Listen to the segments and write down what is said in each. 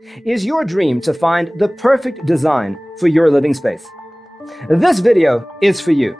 Is your dream to find the perfect design for your living space? This video is for you.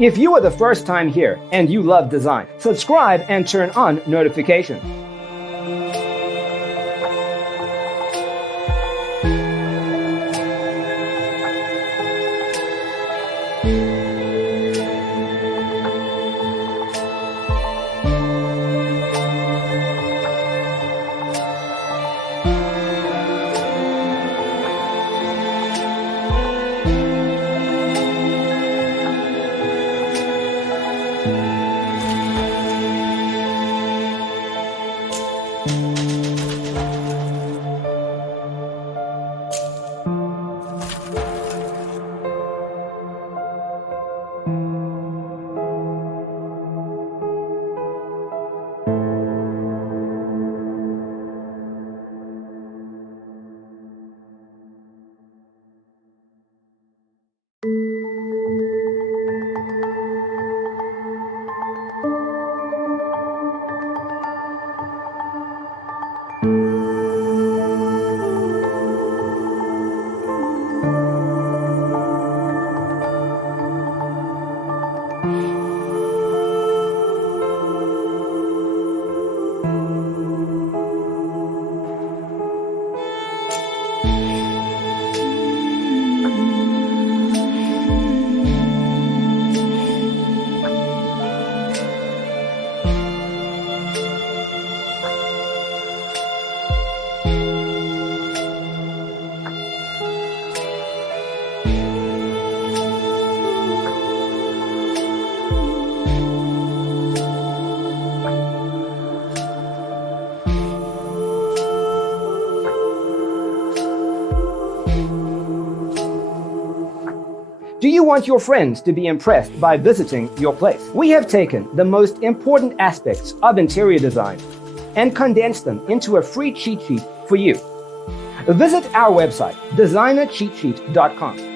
If you are the first time here and you love design, subscribe and turn on notifications. Do you want your friends to be impressed by visiting your place? We have taken the most important aspects of interior design and condensed them into a free cheat sheet for you. Visit our website, designercheatsheet.com.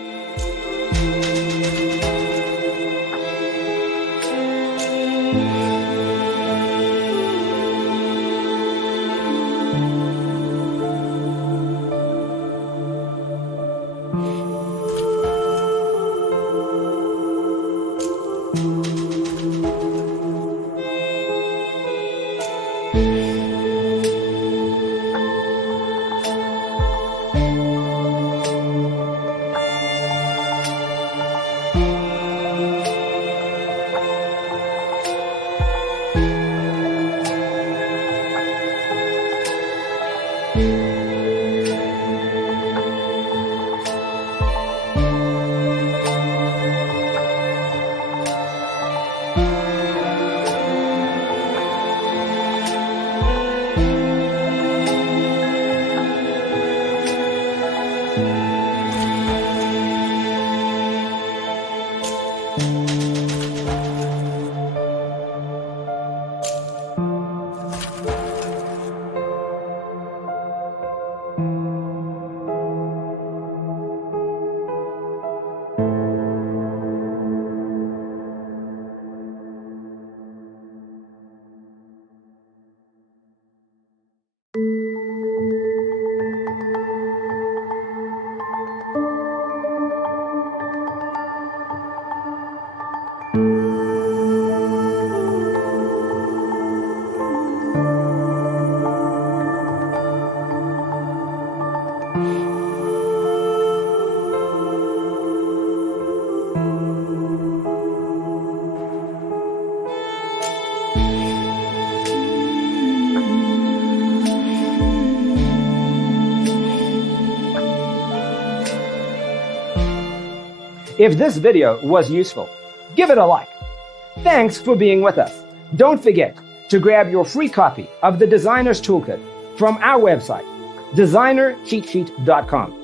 If this video was useful, give it a like. Thanks for being with us. Don't forget to grab your free copy of the Designer's Toolkit from our website, designercheatsheet.com.